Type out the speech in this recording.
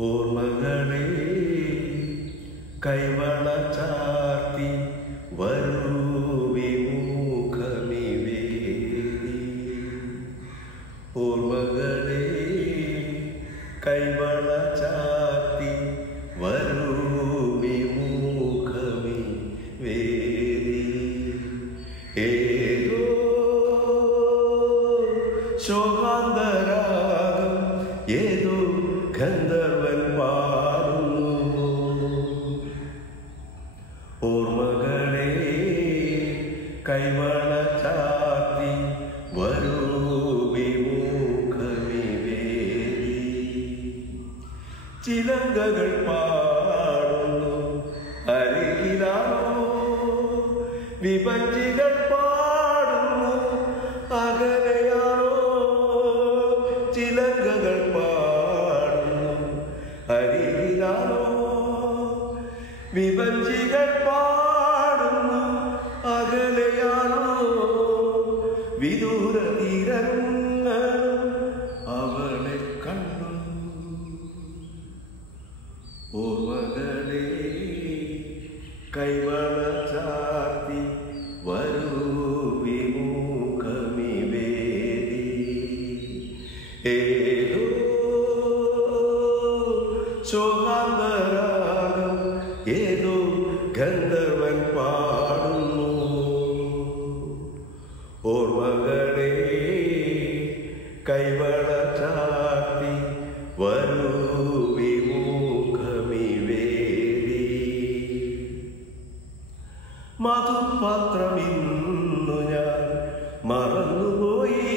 ഓർമ്മകളെ കൈവള ചാർത്തി വരൂ വിമുഖമിവേദി. ഓർമ്മകളെ കൈവള ചാർത്തി വരൂ വിമുഖമിവേദി. ഏതോ ശോകാന്തരാഗം ഏതോ ഗന്ധർവൻ പാടുന്നു. ഓർമ്മകളെ കൈവള ചാർത്തി വരൂ വിമുഖമിവേദി. ചിലങ്കകൾ പാടുന്നു അരികിലാണോ, വിഭജികൾ പാടുന്നു അകലെയാണോ. ചിലങ്കകൾ പാടുന്നു അരികിലാണോ, വിഭജികൾ പാടുന്നു അകലെയാണോ. വിദൂര തീരങ്ങളും അവളെ കണ്ടു. ഓർമ്മകളെ കൈവള ചാർത്തി വരൂ വിമുഖമിവേദി. ഏതോ ശോകാന്തരാഗം ഏതോ ഗന്ധർവൻ പാടുന്നു. ഓർമ്മകളെ കൈവള ചാർത്തി വരൂ വിമുഖമിവേദി. മധുപാത്രമിന്നു ഞാൻ മറന്നുപോയി.